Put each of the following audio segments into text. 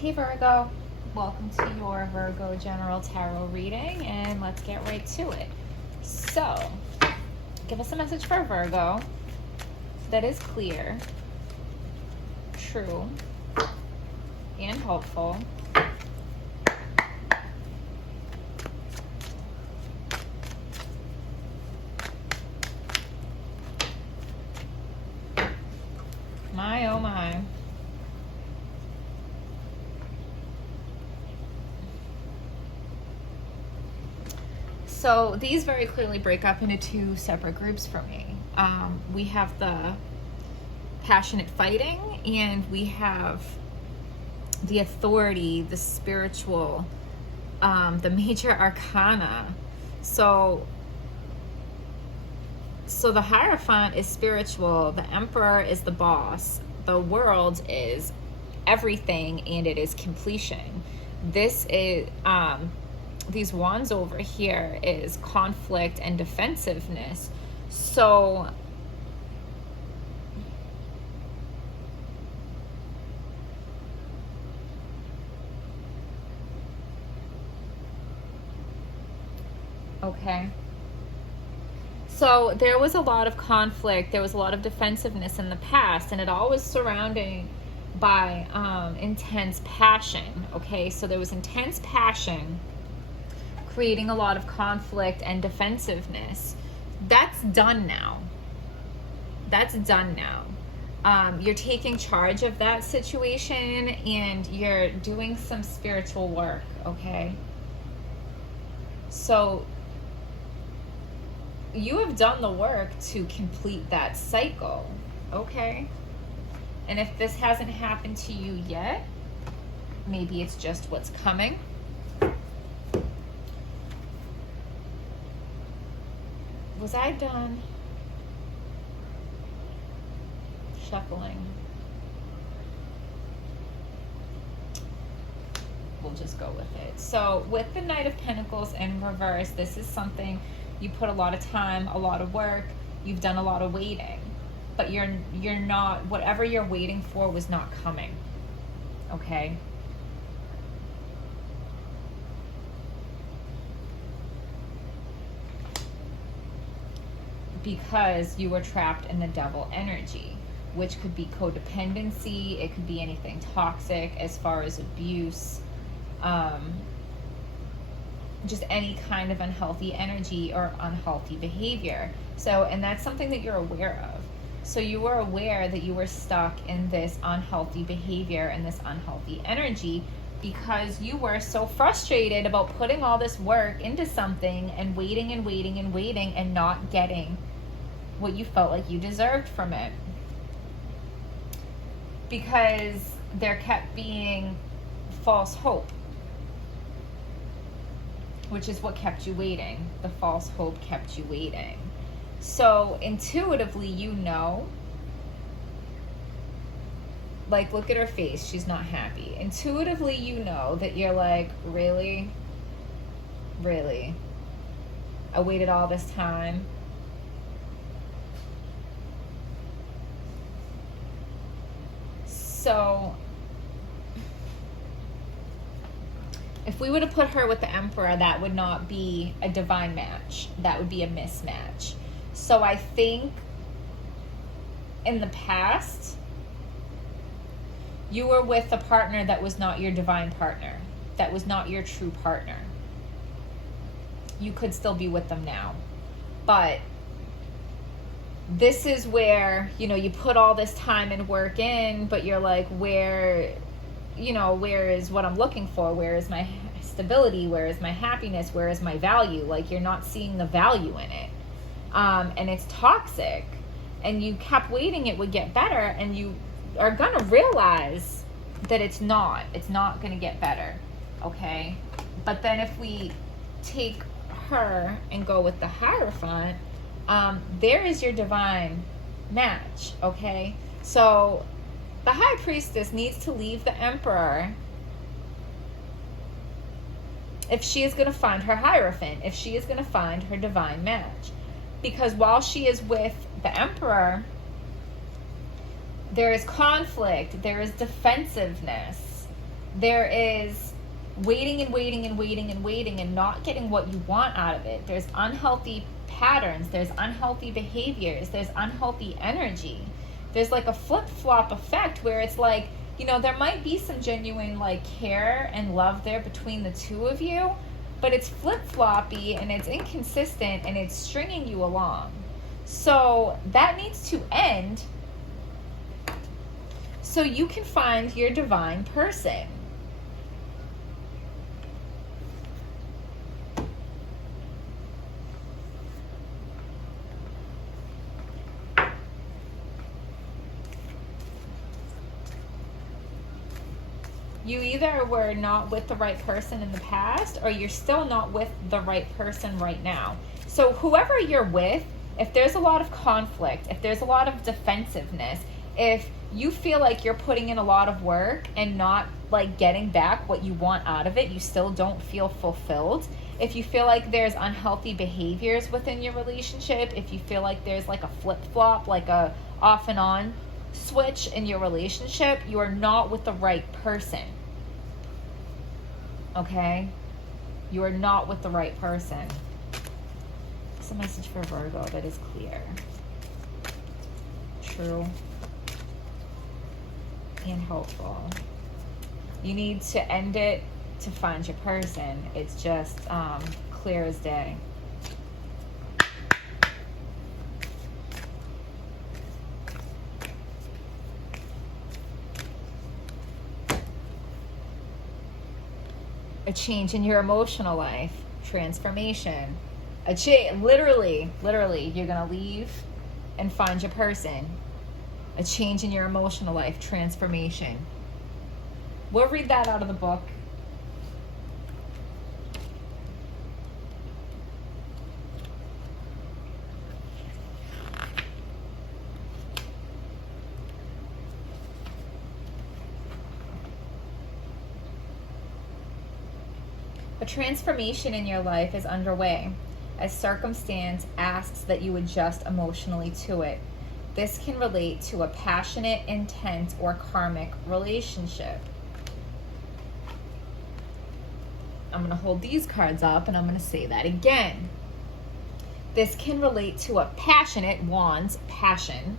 Hey Virgo, welcome to your Virgo General Tarot reading, and let's get right to it. So, give us a message for Virgo that is clear, true, and hopeful. My oh my. So these very clearly break up into two separate groups for me. We have the passionate fighting, and we have the authority, the spiritual, the major arcana. So the Hierophant is spiritual, the Emperor is the boss, the world is everything, and it is completion. This is these wands over here is conflict and defensiveness. So okay. So there was a lot of conflict, there was a lot of defensiveness in the past, and it all was surrounding by intense passion, okay? So there was intense passion creating a lot of conflict and defensiveness. That's done now. That's done now. You're taking charge of that situation, and you're doing some spiritual work, okay? So you have done the work to complete that cycle, okay? And if this hasn't happened to you yet, maybe it's just what's coming. Was I done shuffling? We'll just go with it. So with the Knight of Pentacles in reverse, this is something you put a lot of time, a lot of work, you've done a lot of waiting, but you're not, whatever you're waiting for was not coming, okay? Because you were trapped in the Devil energy, which could be codependency, it could be anything toxic as far as abuse, just any kind of unhealthy energy or unhealthy behavior. So, and that's something that you're aware of. So you were aware that you were stuck in this unhealthy behavior and this unhealthy energy because you were so frustrated about putting all this work into something and waiting and waiting and waiting and not getting what you felt like you deserved from it. Because there kept being false hope, which is what kept you waiting. The false hope kept you waiting. So intuitively, you know, like, look at her face, she's not happy. Intuitively, you know that you're like, really? Really? I waited all this time. So if we were to put her with the Emperor, that would not be a divine match. That would be a mismatch. So I think in the past, you were with a partner that was not your divine partner, that was not your true partner. You could still be with them now. But this is where, you know, you put all this time and work in, but you're like, where is what I'm looking for? Where is my stability? Where is my happiness? Where is my value? Like, you're not seeing the value in it. And it's toxic. And you kept waiting it would get better, and you are going to realize that it's not going to get better, okay? But then if we take her and go with the Hierophant, there is your divine match, okay? So the High Priestess needs to leave the Emperor if she is going to find her Hierophant, if she is going to find her divine match. Because while she is with the Emperor, there is conflict, there is defensiveness, There is waiting and waiting and waiting and waiting and not getting what you want out of it. There's unhealthy patterns, there's unhealthy behaviors, there's unhealthy energy. There's like a flip-flop effect where it's like, you know, there might be some genuine like care and love there between the two of you, but it's flip-floppy and it's inconsistent and it's stringing you along. So that needs to end so you can find your divine person. You either were not with the right person in the past, or you're still not with the right person right now. So whoever you're with, if there's a lot of conflict, if there's a lot of defensiveness, if you feel like you're putting in a lot of work and not like getting back what you want out of it, you still don't feel fulfilled. If you feel like there's unhealthy behaviors within your relationship, if you feel like there's like a flip-flop, like a off and on switch in your relationship, you are not with the right person. Okay? You are not with the right person. It's a message for Virgo that is clear, true, and hopeful. You need to end it to find your person. It's just clear as day. A change in your emotional life, transformation. Literally, you're gonna leave and find your person. A change in your emotional life, transformation. We'll read that out of the book. A transformation in your life is underway as circumstance asks that you adjust emotionally to it. This can relate to a passionate, intense, or karmic relationship. I'm going to hold these cards up and I'm going to say that again. This can relate to a passionate, wands, passion,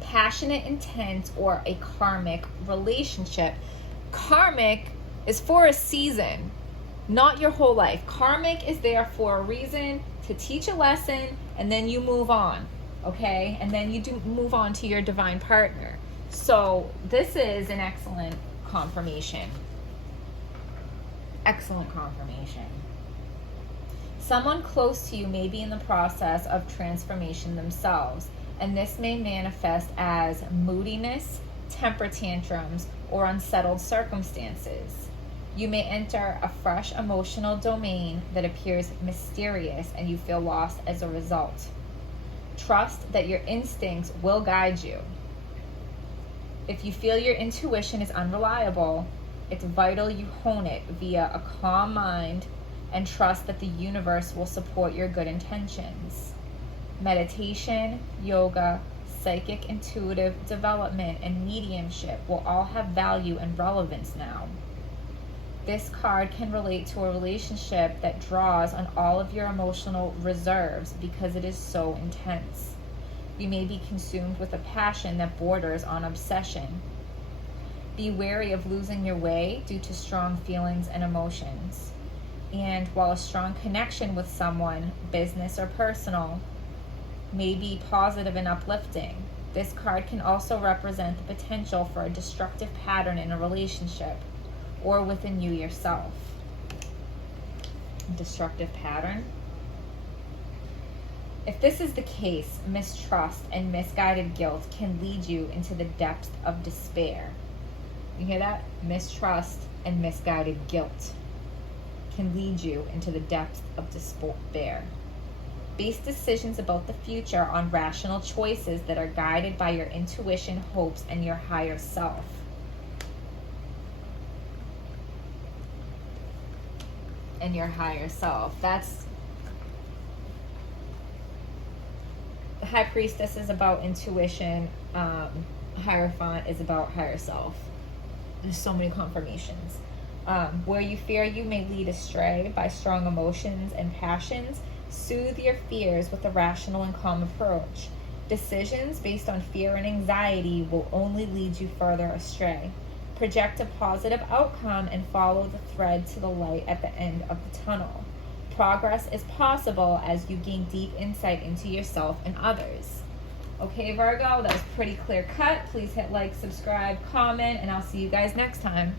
passionate, intense, or a karmic relationship. Karmic is for a season, not your whole life. Karmic is there for a reason, to teach a lesson, and then you move on, okay? And then you do move on to your divine partner. So this is an excellent confirmation. Excellent confirmation. Someone close to you may be in the process of transformation themselves, and this may manifest as moodiness, temper tantrums, or unsettled circumstances. You may enter a fresh emotional domain that appears mysterious and you feel lost as a result. Trust that your instincts will guide you. If you feel your intuition is unreliable, it's vital you hone it via a calm mind and trust that the universe will support your good intentions. Meditation, yoga, psychic intuitive development, and mediumship will all have value and relevance now. This card can relate to a relationship that draws on all of your emotional reserves because it is so intense. You may be consumed with a passion that borders on obsession. Be wary of losing your way due to strong feelings and emotions. And while a strong connection with someone, business or personal, may be positive and uplifting, this card can also represent the potential for a destructive pattern in a relationship or within you yourself. Destructive pattern. If this is the case, mistrust and misguided guilt can lead you into the depths of despair. You hear that? Mistrust and misguided guilt can lead you into the depths of despair. Base decisions about the future on rational choices that are guided by your intuition, hopes, and your higher self. And your higher self. That's the High Priestess is about intuition. Hierophant is about higher self. there's so many confirmations. Where you fear you may lead astray by strong emotions and passions, soothe your fears with a rational and calm approach. Decisions based on fear and anxiety will only lead you further astray. Project a positive outcome and follow the thread to the light at the end of the tunnel. Progress is possible as you gain deep insight into yourself and others. Okay, Virgo, that was pretty clear cut. Please hit like, subscribe, comment, and I'll see you guys next time.